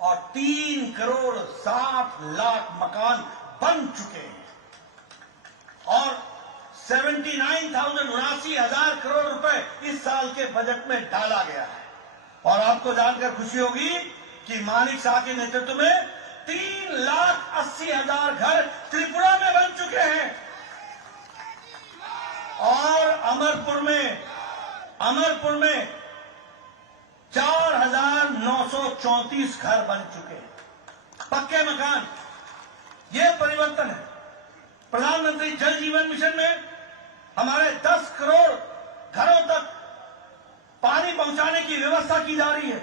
और 3 करोड़ 60 लाख मकान बन चुके हैं और 79,79,000 करोड़ रुपए इस साल के बजट में डाला गया है। और आपको जानकर खुशी होगी कि मानिक शाह के नेतृत्व में 3,80,000 घर त्रिपुरा में बन चुके हैं और अमरपुर में 4,934 घर बन चुके हैं, पक्के मकान। ये परिवर्तन है। प्रधानमंत्री जल जीवन मिशन में हमारे 10 करोड़ घरों तक पानी पहुंचाने की व्यवस्था की जा रही है,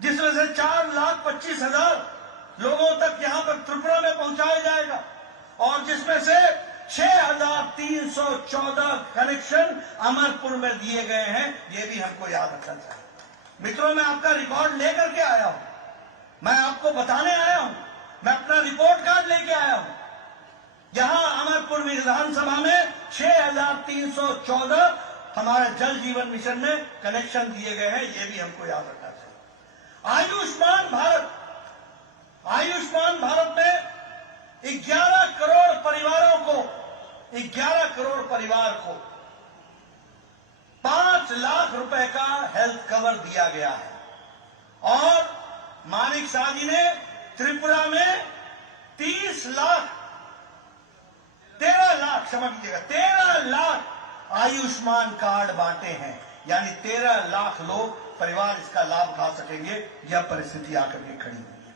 जिसमें से 4,25,000 लोगों तक यहां पर त्रिपुरा में पहुंचाया जाएगा और जिसमें से 6,314 कनेक्शन अमरपुर में दिए गए हैं। ये भी हमको याद रखना चाहिए। मित्रों, मैं आपका रिकॉर्ड लेकर के आया हूं, मैं आपको बताने आया हूं, मैं अपना रिपोर्ट कार्ड लेके आया हूं। यहां अमरपुर विधानसभा में 6,314 हमारे जल जीवन मिशन में कनेक्शन दिए गए हैं। ये भी हमको याद रखना चाहिए। आयुष्मान भारत में 11 करोड़ परिवारों को 5 लाख रुपए का हेल्थ कवर दिया गया है। और मानिक शाह जी ने त्रिपुरा में 13 लाख आयुष्मान कार्ड बांटे हैं, यानी 13 लाख लोग परिवार इसका लाभ उठा सकेंगे। यह परिस्थिति आकर के खड़ी हुई है।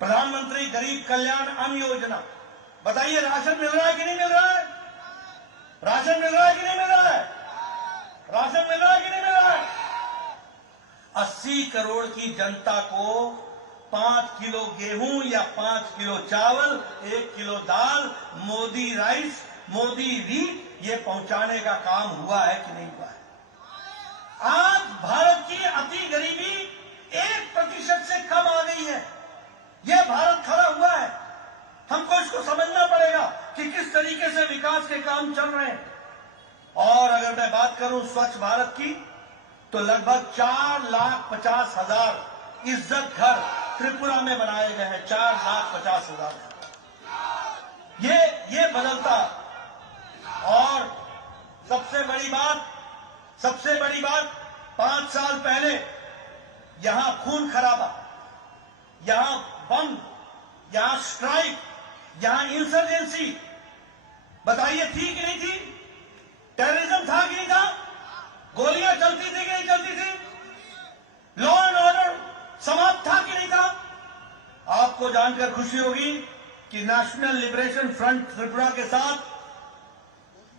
प्रधानमंत्री गरीब कल्याण अन्न योजना, बताइए राशन मिल रहा है कि नहीं मिल रहा है? राशन मिल रहा है कि नहीं मिल रहा है? राशन मिल रहा है कि नहीं मिल रहा है? 80 करोड़ की जनता को 5 किलो गेहूं या 5 किलो चावल, 1 किलो दाल, मोदी राइस, मोदी व्हीट, ये पहुंचाने का काम हुआ है कि नहीं हुआ है? आज भारत की अति गरीबी 1% से कम आ गई है। यह भारत खड़ा हुआ है। हमको इसको समझना पड़ेगा कि किस तरीके से विकास के काम चल रहे हैं। और अगर मैं बात करूं स्वच्छ भारत की, तो लगभग 4,50,000 इज्जत घर त्रिपुरा में बनाए गए हैं। 4,50,000 ये बदलता। और सबसे बड़ी बात 5 साल पहले यहां खून खराबा, यहां बम, यहां स्ट्राइक, यहां इंसर्जेंसी, बताइए थी कि नहीं थी? टेररिज्म था कि नहीं था? गोलियां चलती थी कि नहीं चलती थी? लॉ एंड ऑर्डर समाप्त था कि नहीं था? आपको जानकर खुशी होगी कि नेशनल लिबरेशन फ्रंट त्रिपुरा के साथ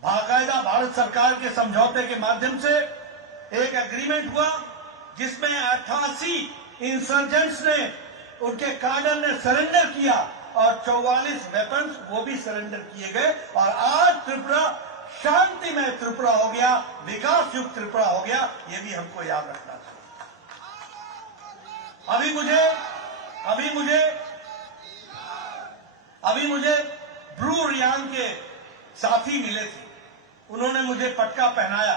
बाकायदा भारत सरकार के समझौते के माध्यम से एक एग्रीमेंट हुआ, जिसमें 88 इंसर्जेंट्स ने, उनके कार्डर ने सरेंडर किया और 44 वेपन्स वो भी सरेंडर किए गए। और आज त्रिपुरा शांतिमय त्रिपुरा हो गया, विकास युक्त त्रिपुरा हो गया, ये भी हमको याद रखना चाहिए। अभी मुझे ब्रू रियांग के साथी मिले थे, उन्होंने मुझे पटका पहनाया।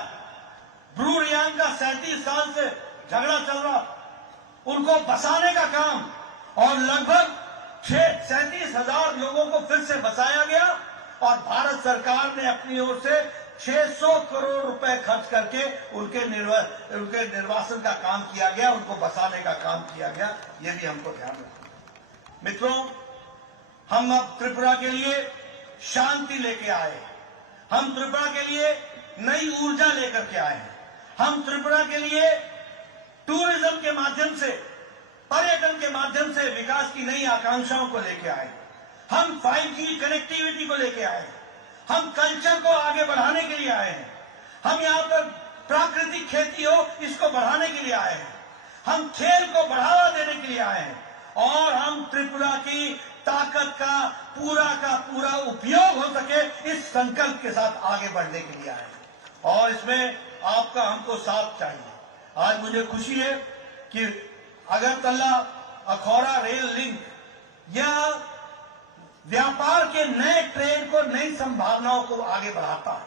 ब्रू रियांग का 37 साल से झगड़ा चल रहा, उनको बसाने का काम, और लगभग 37,000 लोगों को फिर से बसाया गया, और भारत सरकार ने अपनी ओर से 600 करोड़ रुपए खर्च करके उनके निर्वासन का काम किया गया, उनको बसाने का काम किया गया। ये भी हमको ध्यान रखना। मित्रों, हम अब त्रिपुरा के लिए शांति लेके आए हैं, हम त्रिपुरा के लिए नई ऊर्जा लेकर के आए हैं, हम त्रिपुरा के लिए टूरिज्म के माध्यम से, पर्यटन के माध्यम से विकास की नई आकांक्षाओं को लेके आए, हम 5G कनेक्टिविटी को लेके आए, हम कल्चर को आगे बढ़ाने के लिए आए हैं, हम यहाँ पर प्राकृतिक खेती हो इसको बढ़ाने के लिए आए हैं, हम खेल को बढ़ावा देने के लिए आए हैं, और हम त्रिपुरा की ताकत का पूरा उपयोग हो सके इस संकल्प के साथ आगे बढ़ने के लिए आए हैं। और इसमें आपका हमको साथ चाहिए। आज मुझे खुशी है कि अगरतला अखौरा रेल लिंक यह व्यापार के नए ट्रेंड को, नई संभावनाओं को आगे बढ़ाता है,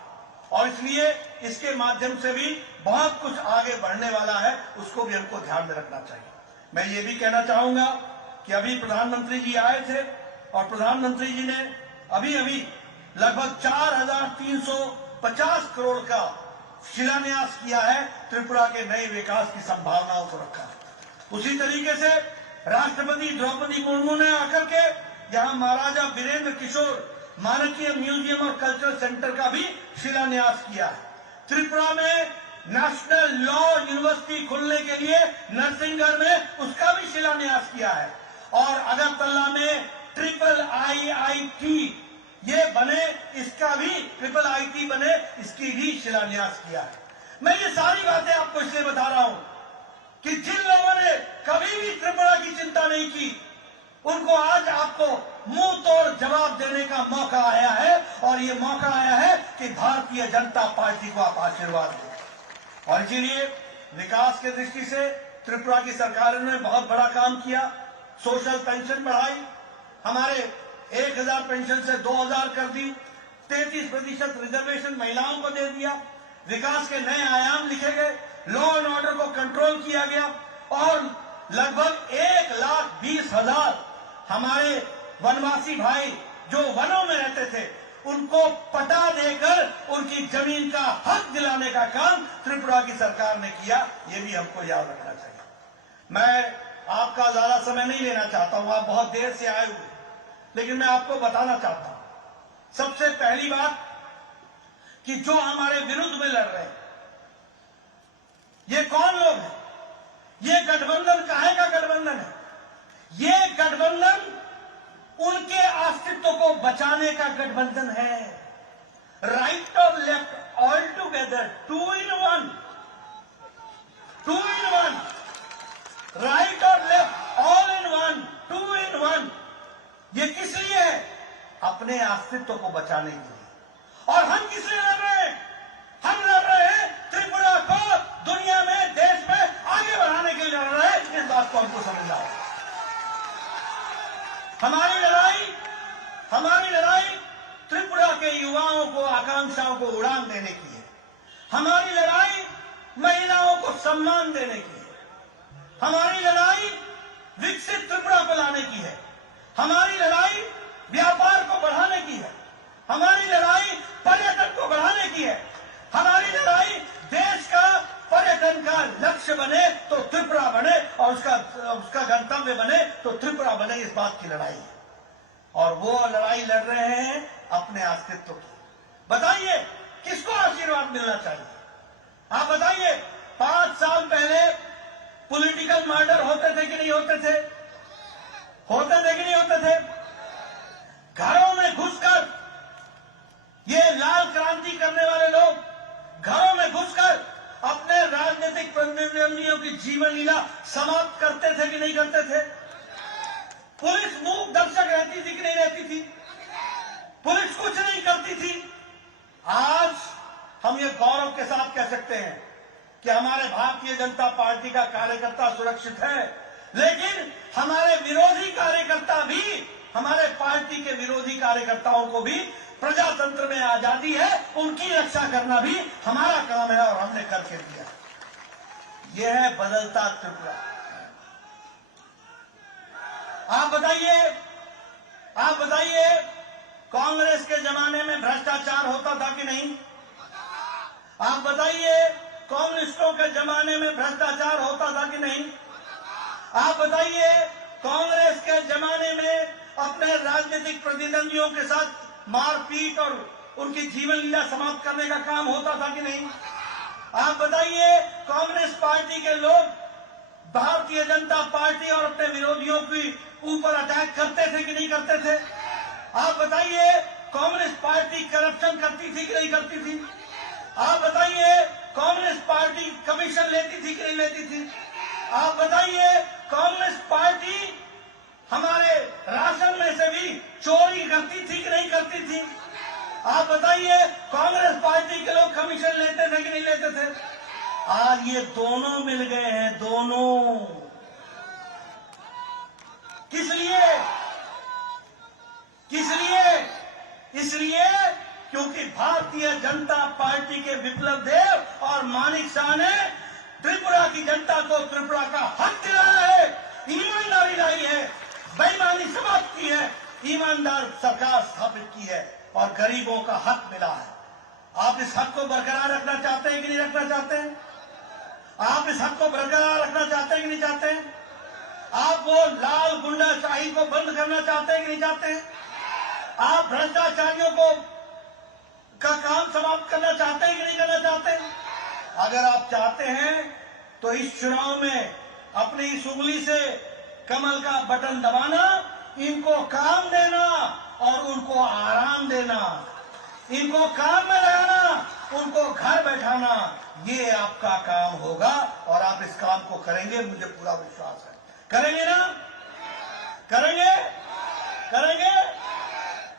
और इसलिए इसके माध्यम से भी बहुत कुछ आगे बढ़ने वाला है, उसको भी हमको ध्यान में रखना चाहिए। मैं ये भी कहना चाहूंगा कि अभी प्रधानमंत्री जी आए थे, और प्रधानमंत्री जी ने अभी लगभग 4,350 करोड़ का शिलान्यास किया है, त्रिपुरा के नए विकास की संभावनाओं को रखा है। उसी तरीके से राष्ट्रपति द्रौपदी मुर्मू ने आकर के यहाँ महाराजा वीरेंद्र किशोर मानकीय म्यूजियम और कल्चरल सेंटर का भी शिलान्यास किया है। त्रिपुरा में नेशनल लॉ यूनिवर्सिटी खुलने के लिए नरसिंहगढ़ में उसका भी शिलान्यास किया है, और अगरतला में IIIT ये बने, इसका भी IIIT बने, इसकी भी शिलान्यास किया है। मैं ये सारी बातें आपको इसलिए बता रहा हूं कि जिन लोगों ने कभी भी त्रिपुरा की चिंता नहीं की, उनको आज आपको मुंह तोड़ जवाब देने का मौका आया है, और ये मौका आया है कि भारतीय जनता पार्टी को आप आशीर्वाद दें। और इसीलिए विकास के दृष्टि से त्रिपुरा की सरकार ने बहुत बड़ा काम किया। सोशल पेंशन बढ़ाई, हमारे 1,000 पेंशन से 2,000 कर दी, 33% रिजर्वेशन महिलाओं को दे दिया, विकास के नए आयाम लिखे गए, लॉ एंड ऑर्डर को कंट्रोल किया गया, और लगभग 1,20,000 हमारे वनवासी भाई जो वनों में रहते थे उनको पटा देकर उनकी जमीन का हक दिलाने का काम त्रिपुरा की सरकार ने किया। ये भी हमको याद रखना चाहिए। मैं आपका ज्यादा समय नहीं लेना चाहता हूं, आप बहुत देर से आए हुए, लेकिन मैं आपको बताना चाहता हूं सबसे पहली बात कि जो हमारे विरुद्ध में लड़ रहे हैं ये कौन लोग हैं, ये गठबंधन काहे का गठबंधन है? ये गठबंधन उनके अस्तित्व को बचाने का गठबंधन है। राइट और left all together, 2 in 1, 2 in 1, right और लेफ्ट ऑल इन 1, 2 in 1। ये किस लिए है? अपने अस्तित्व को बचाने के लिए। और हम किस लिए लड़ रहे हैं? हम लड़ रहे हैं त्रिपुरा को दुनिया में, देश में आगे बढ़ाने के लिए लड़ रहे हैं। इस बात को हमको समझना होगा। हमारी लड़ाई त्रिपुरा के युवाओं को, आकांक्षाओं को उड़ान देने की है। हमारी लड़ाई महिलाओं को सम्मान देने की है। हमारी लड़ाई विकसित त्रिपुरा को लाने की है। हमारी लड़ाई व्यापार को बढ़ाने की है। हमारी लड़ाई पर्यटन को बढ़ाने की है। हमारी लड़ाई देश का पर्यटन का लक्ष्य बने तो त्रिपुरा बने, और उसका गंतव्य बने तो त्रिपुरा बने, इस बात की लड़ाई है। और वो लड़ाई लड़ रहे हैं अपने अस्तित्व की। बताइए किसको आशीर्वाद मिलना चाहिए? आप बताइए, 5 साल पहले पॉलिटिकल मर्डर होते थे कि नहीं होते थे? होते थे कि नहीं होते थे? घरों में घुसकर ये लाल क्रांति करने वाले लोग घरों में घुसकर अपने राजनीतिक प्रतिद्वंदियों की जीवन लीला समाप्त करते थे कि नहीं करते थे? पुलिस मूक दर्शक रहती थी कि नहीं रहती थी? पुलिस कुछ नहीं करती थी। आज ये गौरव के साथ कह सकते हैं कि हमारे भारतीय जनता पार्टी का कार्यकर्ता सुरक्षित है, लेकिन हमारे विरोधी कार्यकर्ता भी, हमारे पार्टी के विरोधी कार्यकर्ताओं को भी प्रजातंत्र में आजादी है, उनकी रक्षा करना भी हमारा काम है और हमने करके दिया। यह है बदलता त्रिपुरा। आप बताइए कांग्रेस के जमाने में भ्रष्टाचार होता था कि नहीं? आप बताइए कम्युनिस्टों के जमाने में भ्रष्टाचार होता था कि नहीं? आप बताइए कांग्रेस के जमाने में अपने राजनीतिक प्रतिद्वंदियों के साथ मारपीट और उनकी जीवन लीला समाप्त करने का काम होता था कि नहीं? आप बताइए कांग्रेस पार्टी के लोग भारतीय जनता पार्टी और अपने विरोधियों के ऊपर अटैक करते थे कि नहीं करते थे? आप बताइए कांग्रेस पार्टी करप्शन करती थी कि नहीं करती थी? आप बताइए कांग्रेस पार्टी कमीशन लेती थी कि नहीं लेती थी? आप बताइए कांग्रेस पार्टी हमारे राशन में से भी चोरी करती थी कि नहीं करती थी? आप बताइए कांग्रेस पार्टी के लोग कमीशन लेते थे कि नहीं लेते थे? आज ये दोनों मिल गए हैं, दोनों। किस लिए? इसलिए क्योंकि भारतीय जनता पार्टी के विप्लव देव और मानिक शाह ने त्रिपुरा की जनता को त्रिपुरा का हक दिलाया है, ईमानदारी लाई है, बेईमानी समाप्त की है, ईमानदार सरकार स्थापित की है और गरीबों का हक मिला है। आप इस हक को बरकरार रखना चाहते हैं कि नहीं रखना चाहते हैं? आप इस हक को बरकरार रखना चाहते हैं कि नहीं चाहते हैं? आप वो लाल गुंडाशाही को बंद करना चाहते हैं कि नहीं चाहते हैं? आप भ्रष्टाचारियों को का काम समाप्त करना चाहते हैं कि नहीं करना चाहते हैं? अगर आप चाहते हैं तो इस चुनाव में अपनी इस उंगली से कमल का बटन दबाना, इनको काम देना और उनको आराम देना, इनको काम में लगाना, उनको घर बैठाना, ये आपका काम होगा और आप इस काम को करेंगे, मुझे पूरा विश्वास है। करेंगे ना? करेंगे?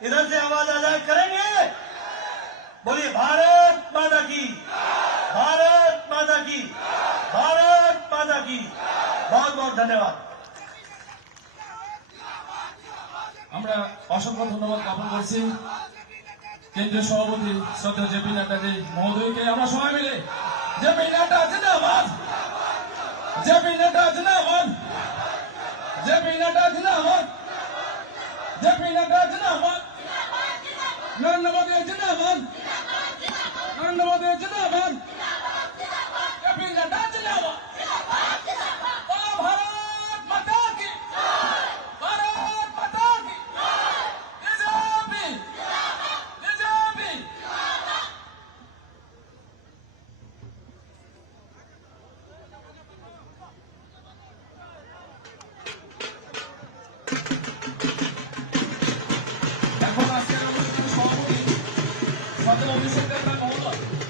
इधर से आवाज आ जाए, करेंगे? बोलिए भारत माता की, भारत माता की, भारत माता की। बहुत बहुत धन्यवाद। আমরা অসংখ্য ধন্যবাদ জ্ঞাপন করছি কেন্দ্রীয় সভাপতি শ্রদ্ধেয় জেপি নাড্ডাজি মহোদয়কে। আমরা সবাই মিলে জেপি নাড্ডা জিন্দাবাদ, জেপি নাড্ডা জিন্দাবাদ, জেপি নাড্ডা জিন্দাবাদ, জেপি নাড্ডা জিন্দাবাদ, নরেন্দ্র মোদী জিন্দাবাদ, নরেন্দ্র মোদী জিন্দাবাদ, জেপি নাড্ডা জিন্দাবাদ। भारत माता की, भारत माता की, बीजेपी, बीजेपी। এখন আজকের অনুষ্ঠানের সভাপতি শ্রদ্ধেয় অভিষেক দেবনাথ মহোদয়